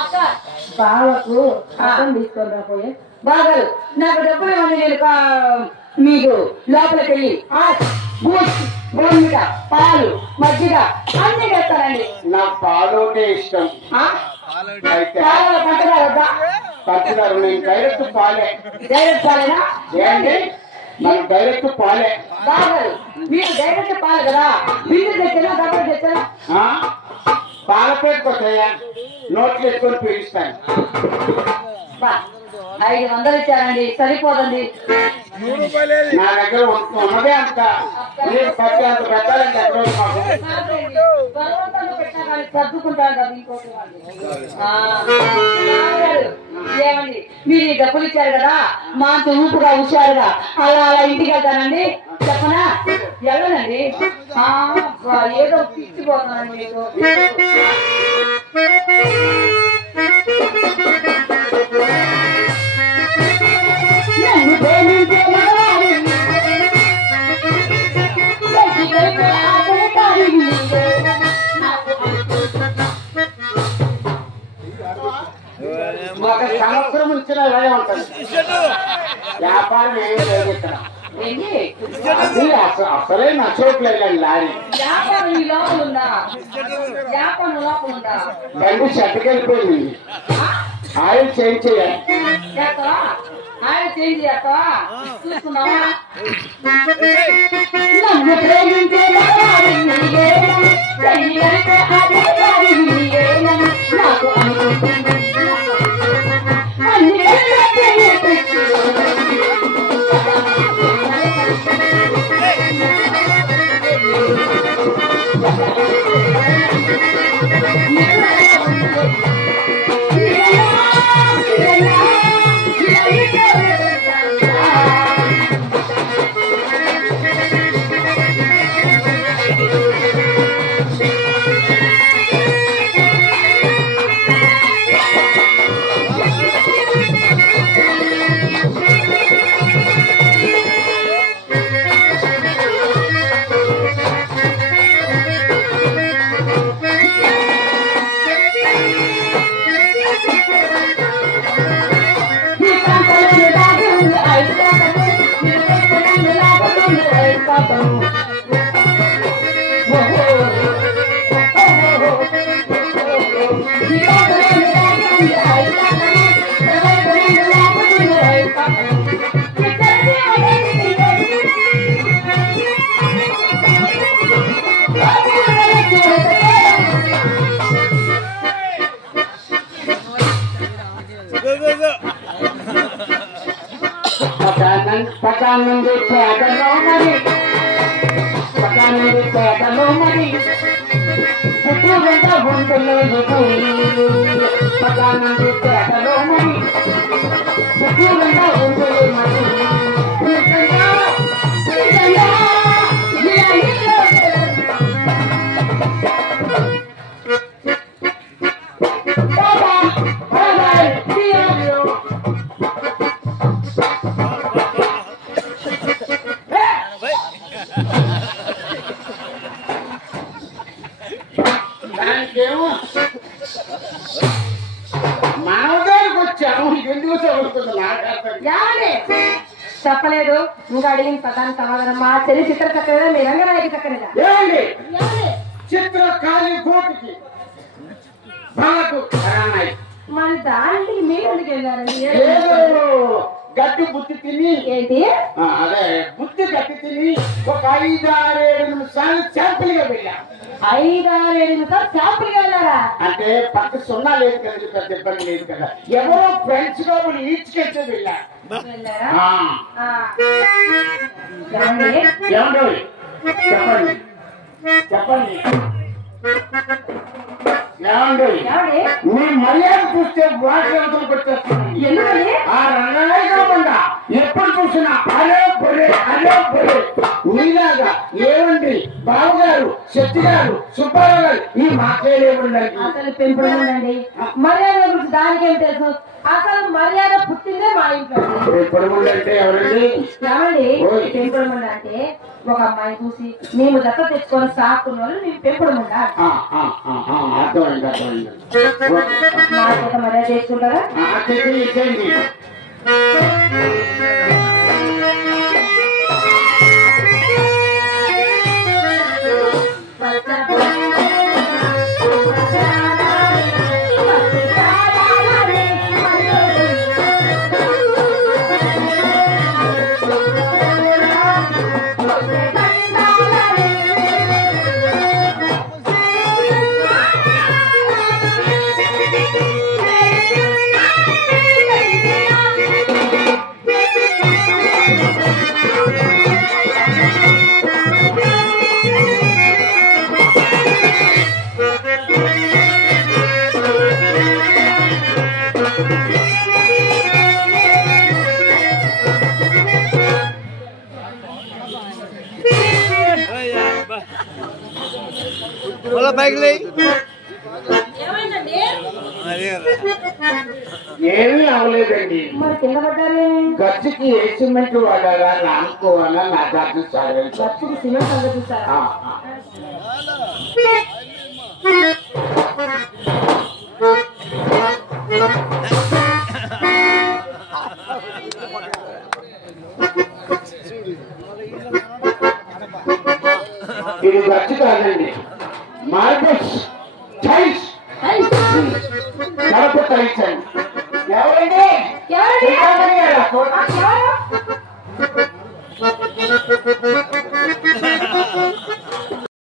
అక్క బావకు అర్థం తీసుకొని రాపోయే బాగారు నాకు డబ్బులు ఇవ్వండి నేను మీకు లోపలికి వెళ్ళి బోన్మిట పాలు మజ్జిగ అన్ని చేస్తానండి. నాకు పాలు ఇష్టం. పంచదారు నేను డైరెక్ట్ పాలే. డైరెక్ట్ పాలేనా? ఏంటి నాకు డైరెక్ట్ పాలే. బాగారు మీరు డైరెక్ట్ పాలు కదా, బిల్లు తెచ్చానా డబ్బులు తెచ్చానా? పాల పెట్టుకొచ్చాయా, నోట్లు ఎత్తుకొని పీడిస్తాను. 500 ఇచ్చారండి, సరిపోదండి. నా దగ్గర ఉన్నదే అంత అంత పెట్టాలంటే ఎక్కడో మాకు సర్దుకుంటాను కదా ఇంకోటి. ఏమండి మీరు ఈ డబ్బులు ఇచ్చారు కదా, మా అంత ఊపుగా హుషారుగా అలా అలా ఇంటికి వెళ్తానండి. చెప్పనా? వెళ్ళనండి. ఏదో పిచ్చిపోతానండి మీకు. ఒక సంవత్సరం ఇచ్చిన ఇలాగే ఉంటుంది. వ్యాపారం ఏమీ లేదు ఇక్కడ. అసలే నచ్చట్లేదు లారీ. బండి చెట్టుకెళ్ళిపోయింది. ఆయిల్ చేంజ్ చేయాలి. ఆయన చేంజ్ చేస్తావా? చూసుకున్నావా? పకానంది పేదలో మరి చుట్టూ వెంట గుంటలు పకానంది పేదలో మరి చుట్టూ వెంట గుంటలు మరి చెప్పలేదు. ఇంకా అడిగిన పదాన్ని సమాధానం. మా చెల్లి చిత్ర చక్కగా మీ రంగనాయకి చక్కగా చిత్ర కాళీ కోటికి మరి దానికి మీరు ఎందుకు వెళ్ళారండి? గట్టి బుద్ధి తిని ఏంటి అదే బుద్ధి గట్టి తిని ఒక 5-6-7 నిమిషాలు శాంపుల్ గా వెళ్ళా. 5-6-7 నిమిషాలు శాంపుల్ గా వెళ్ళారా? అంటే పక్క సున్నా లేదు కదా, పెద్ద ఇబ్బంది లేదు కదా. ఎవరో ఫ్రెండ్స్ గా ఈడ్చుకెళ్తే వెళ్ళా. చెప్పండి చెప్పండి మీ మర్యాద చూస్తే వాటి వచ్చేస్తాను. ఆ రంగనాయకుడు ఎప్పుడు కూర్చున్నా అరే పొరే అరే పొరే మీలాగా ఏమండి బావగారు శక్తి గారు సుబ్బారావు గారు ఈ మాట్లాడేమండి అసలు పెంపుడు ఉండండి మర్యాద గురించి దానికేం తెలుసు అసలు మర్యాద పుట్టిందే మా ఇంట్లో పెంపుడు అంటే ఎవరండి ఏమండి పెంపుడు అంటే ఒక అమ్మాయి చూసి మేము దత్త తెచ్చుకొని సాకున్న వాళ్ళు మేము పెంపుడు మర్యాద చేసుకుంటారా ఏమీ అవ్వలేదండి మరి కింద పడ్డారు గచ్చుకి ఏ సిమెంట్ వాడారా అనుకోవాలా నాకు అర్థం సార్ గచ్చుకి సిమెంట్ అంతా చూసారా ఇది గచ్చు కాదండి మార్బల్స్ టైల్స్ కడప టైల్స్ అండి ఎవరండి